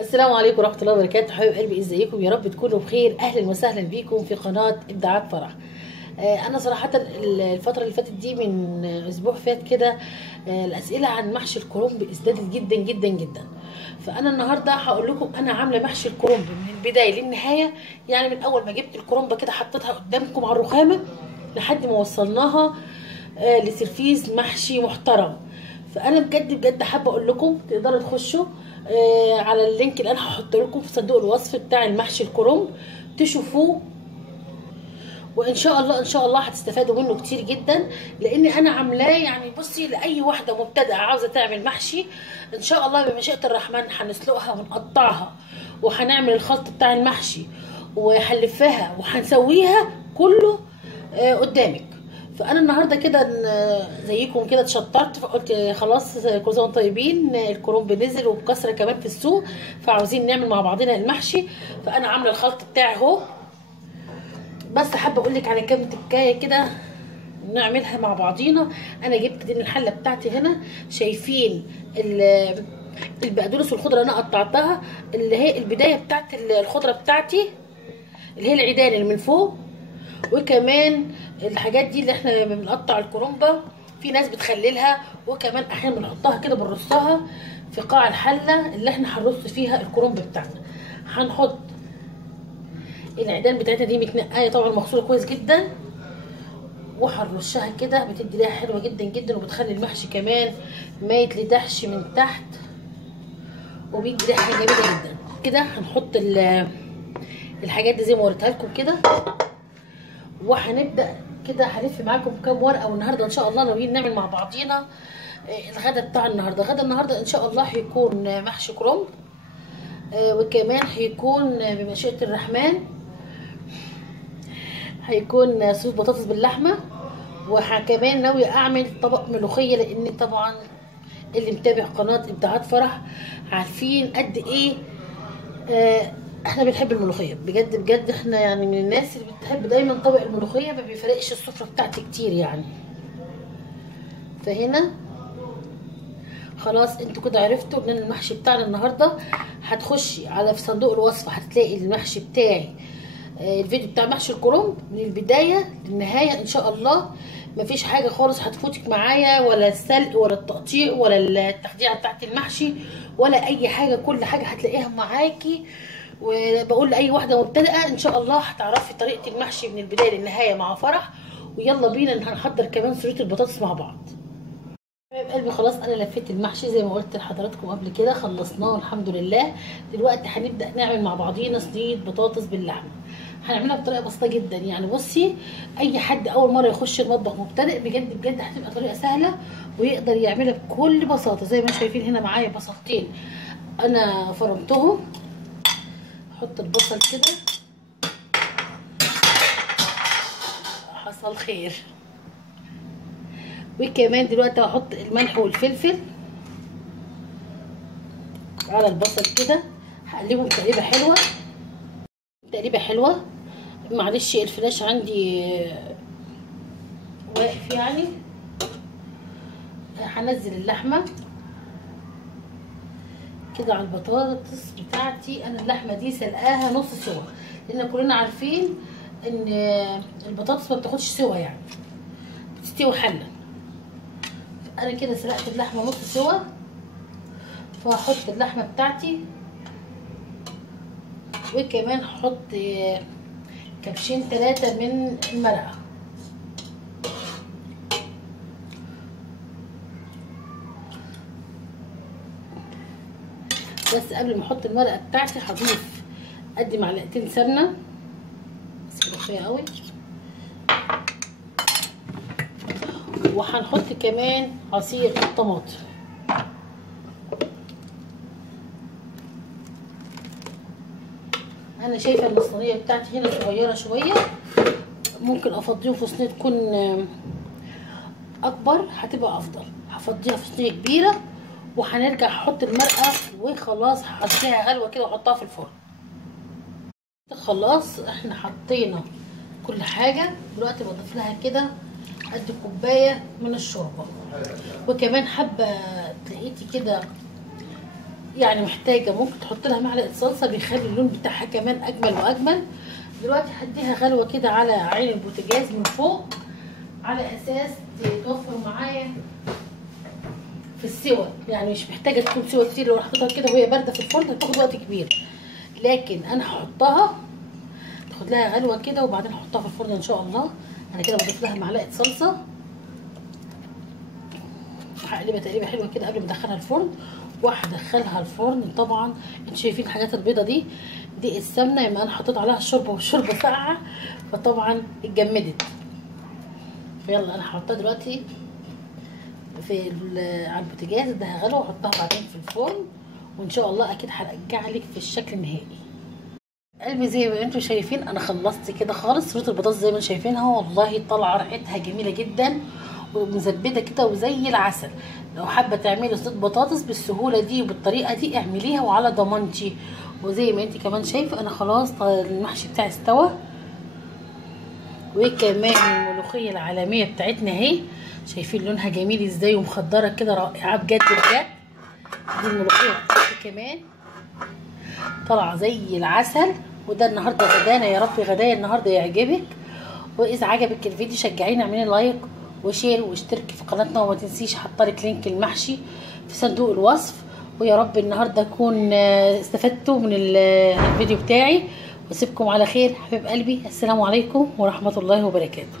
السلام عليكم ورحمه الله وبركاته. حبايب قلبي، ازيكم؟ يا رب تكونوا بخير. اهلا وسهلا بيكم في قناه ابداعات فرح. انا صراحه الفتره اللي فاتت دي من اسبوع فات كده الاسئله عن محشي الكرنب ازدادت جدا جدا جدا. فانا النهارده هقول لكم انا عامله محشي الكرنب من البدايه للنهايه، يعني من اول ما جبت الكرنبه كده حطيتها قدامكم على الرخامه لحد ما وصلناها لسرفيس محشي محترم. فانا بجد بجد حابه اقول لكم تقدروا تخشوا على اللينك اللي انا هحط لكم في صندوق الوصف بتاع المحشي الكرنب تشوفوه، وان شاء الله ان شاء الله هتستفادوا منه كتير جدا، لاني انا عاملاه يعني بصي لاي واحده مبتدئه عاوزه تعمل محشي. ان شاء الله بمشيئه الرحمن هنسلقها ونقطعها وهنعمل الخلط بتاع المحشي وهنلفها وهنسويها كله قدامك. فانا النهارده كده زيكم كده اتشطرت، فقلت خلاص كل سنه وانتم طيبين، الكرنب نزل وبكثره كمان في السوق، فعاوزين نعمل مع بعضنا المحشي. فانا عامله الخلط بتاعي اهو، بس حابه اقول لك على كام تكايه كده نعملها مع بعضينا. انا جبت دي الحله بتاعتي هنا، شايفين البقدونس والخضره انا قطعتها، اللي هي البدايه بتاعت الخضره بتاعتي اللي هي العيدان اللي من فوق، وكمان الحاجات دي اللي احنا بنقطع الكرنبه في ناس بتخللها، وكمان احيانا بنحطها كده بنرصها في قاع الحله اللي احنا هنرص فيها الكرنب بتاعنا. هنحط العيدان بتاعتها دي متنقيه طبعا مغسوله كويس جدا، وهنرشها كده بتدي ريحه حلوه جدا جدا، وبتخلي المحشي كمان ما يتلدحش من تحت، وبيدي ريحه جميله جدا. كده هنحط الحاجات دي زي ما وريتها لكم كده، وهنبدا كده هلف معاكم كام ورقه. والنهارده ان شاء الله ناويين نعمل مع بعضينا الغدا بتاع النهارده. غدا النهارده ان شاء الله هيكون محشي كرنب، وكمان هيكون بمشيئه الرحمن هيكون صوص بطاطس باللحمه، وكمان ناويه اعمل طبق ملوخيه، لان طبعا اللي متابع قناه ابداعات فرح عارفين قد ايه احنا بنحب الملوخيه. بجد بجد احنا يعني من الناس اللي بتحب دايما طبق الملوخيه، ما بيفرقش السفره بتاعتي كتير يعني. فهنا خلاص انتوا كده عرفتوا ان المحشي بتاعنا النهارده. هتخشي على في صندوق الوصفه هتلاقي المحشي بتاعي، الفيديو بتاع محشي الكرنب من البدايه للنهايه ان شاء الله. مفيش حاجه خالص هتفوتك معايا، ولا السلق ولا التقطيع ولا التخديعه بتاعت المحشي ولا اي حاجه، كل حاجه هتلاقيها معاكي. وبقول لاي واحده مبتدئه ان شاء الله هتعرفي طريقه المحشي من البدايه للنهايه مع فرح. ويلا بينا هنحضر كمان صينيه البطاطس مع بعض. حبايب قلبي، خلاص انا لفيت المحشي زي ما قلت لحضراتكم قبل كده، خلصناه الحمد لله. دلوقتي هنبدا نعمل مع بعضينا صينيه بطاطس باللحمه. هنعملها بطريقه بسيطه جدا، يعني بصي اي حد اول مره يخش المطبخ مبتدئ بجد بجد هتبقى طريقه سهله ويقدر يعملها بكل بساطه. زي ما شايفين هنا معايا بصلتين انا فرمتهم. احط البصل كده، حصل خير. وكمان دلوقتي هحط الملح والفلفل على البصل كده، هقلبهم تقليبه حلوه تقليبه حلوه. معلش الفلاش عندي واقف يعني. هنزل اللحمه كده على البطاطس بتاعتي. انا اللحمه دي سلقاها نص سوا، لان كلنا عارفين ان البطاطس ما بتاخدش سوا، يعني بتستوي حله. انا كده سلقت اللحمه نص سوا، فهحط اللحمه بتاعتي، وكمان هحط كبشين 3 من المرقه. بس قبل ما احط المرقه بتاعتي هضيف قد معلقتين سمنه، بس كده كفايه قوي. وهنحط كمان عصير الطماطم. انا شايفه ان الصينيه بتاعتي هنا صغيره شويه، ممكن افضيهم في صينيه تكون اكبر هتبقى افضل. هفضيها في صينيه كبيره، وهنرجع احط المرقه وخلاص هحطيها غلوه كده واحطها في الفرن. خلاص احنا حطينا كل حاجه، دلوقتي بضيف لها كده قد كوبايه من الشوربه. وكمان حابه تلاقيتي كده يعني محتاجه ممكن تحط لها معلقه صلصه، بيخلي اللون بتاعها كمان اجمل واجمل. دلوقتي هديها غلوه كده على عين البوتاجاز من فوق، على اساس توفر معايا في السوى. يعني مش محتاجه تكون سوى كتير، لو حطيتها كده وهي بارده في الفرن هتاخد وقت كبير، لكن انا هحطها تاخد لها غلوه كده وبعدين هحطها في الفرن ان شاء الله. انا كده بضيف لها معلقه صلصه، هقلبها تقليبه حلوه كده قبل ما ادخلها الفرن، وهدخلها الفرن. طبعا انتوا شايفين الحاجات البيضه دي السمنه، يبقى انا حطيت عليها الشوربه والشوربه ساقعه فطبعا اتجمدت. فيلا انا هحطها دلوقتي على البوتاجاز، اديها غلوه واحطها بعدين في الفرن، وان شاء الله اكيد هرجع لك في الشكل النهائي. قلبي زي ما انتوا شايفين انا خلصت كده خالص. صوره البطاطس زي ما انتوا شايفينها والله طالعه ريحتها جميله جدا ومزبده كده وزي العسل. لو حابه تعملي صوص بطاطس بالسهوله دي وبالطريقه دي اعمليها وعلى ضمانتي. وزي ما انت كمان شايفه انا خلاص المحشي بتاعي استوى، وكمان الملوخيه العالميه بتاعتنا اهي، شايفين لونها جميل ازاي ومخضره كده، رائعه بجد بجد. دي الملوخيه بتاعتي كمان طالعه زي العسل. وده النهارده غدانا، يا رب غدايا النهارده يعجبك. واذا عجبك الفيديو شجعيني، اعملي لايك وشير واشتركي في قناتنا، وما تنسيش حطلك لينك المحشي في صندوق الوصف. ويا رب النهارده اكون استفدتوا من الفيديو بتاعي، واسيبكم على خير حبيب قلبي. السلام عليكم ورحمه الله وبركاته.